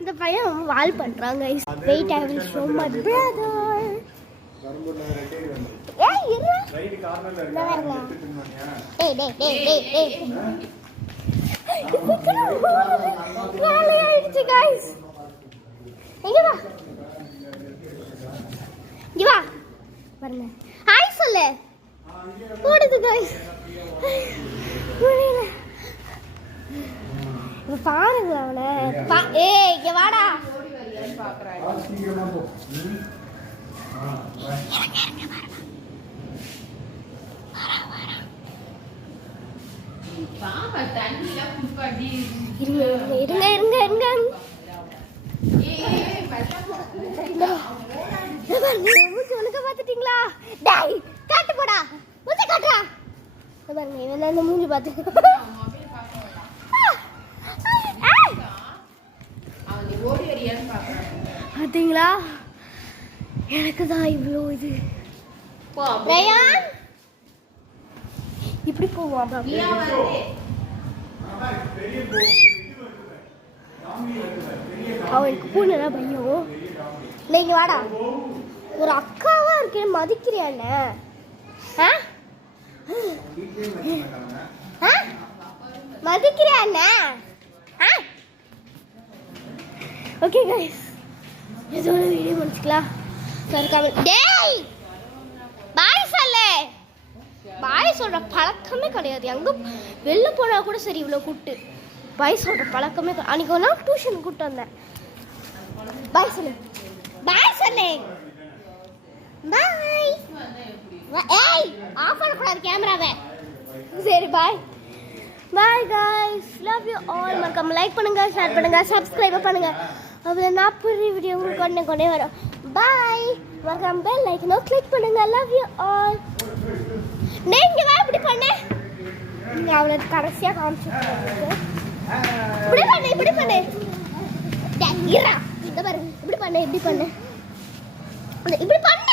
இந்த பையன் வால் பண்றாங்க. Wait, I will show my brother. ஏய் இரு. ரைட் கார்னர்ல இருக்கு. டேய் டேய் டேய் டேய் டேய். வாலே ஆயிடுச்சு गाइस. இங்க வா. இங்க வா. வரல. ஹாய் சொல்லு. ஓடுது गाइस. முடியல. பாருங்க அவனை. ஏய் இங்க வாடா. ஓடி வரியான்னு பாக்குறாங்க. சீக்கிரமா போ. பாத்துட்டீங்களா? காட்டு போடா, மூஞ்சி காட்டுறா. மூஞ்சி பாத்து பாத்தீங்களா? எனக்கு தான் இவ்வளோ இது. இப்படி போவான். அவனுக்கு பூனை பையன். இல்லைங்க வாடா. ஒரு அக்காவா இருக்கேன் மதிக்கிறியாண்ண? மதிக்கிறியாண்ண? ஓகே गाइस, இதோட வீடியோ முடிச்சுக்கலாம். டேய் பாய் சொல்லு. பாய் சொல்ற பழக்கமே கிடையாது. எங்க வெளில போனா கூட சரி இவ்வளோ கூப்பிட்டு பாய் சொல்ற பழக்கமே. அன்னைக்கு ஒரு நாள் டியூஷன் கூப்பிட்டு வந்தேன். பாய் சொல்லு. பாய் சொல்லு. பாய். ஏய் ஆஃப் பண்ணக்கூடாது கேமராவை. சரி பாய். பாய் गाइस, லவ் யூ ஆல். மறக்காம லைக் பண்ணுங்க, ஷேர் பண்ணுங்க, சப்ஸ்கிரைப் பண்ணுங்க. அப்பதான் நான் புதிய வீடியோ உங்களுக்கு கொண்டே வரும். பாய். மறக்காம பெல் ஐக்கனை கிளிக் பண்ணுங்க. Love you all. நீங்க வா இப்படி பண்ணு. நீங்க அவளை கடைசியா காமிச்சிருக்கீங்க. இப்படி பண்ணு, இப்படி பண்ணு. டேங்கிரா இந்த பாரு. இப்படி பண்ணு, இப்படி பண்ணு, இப்படி பண்ணு.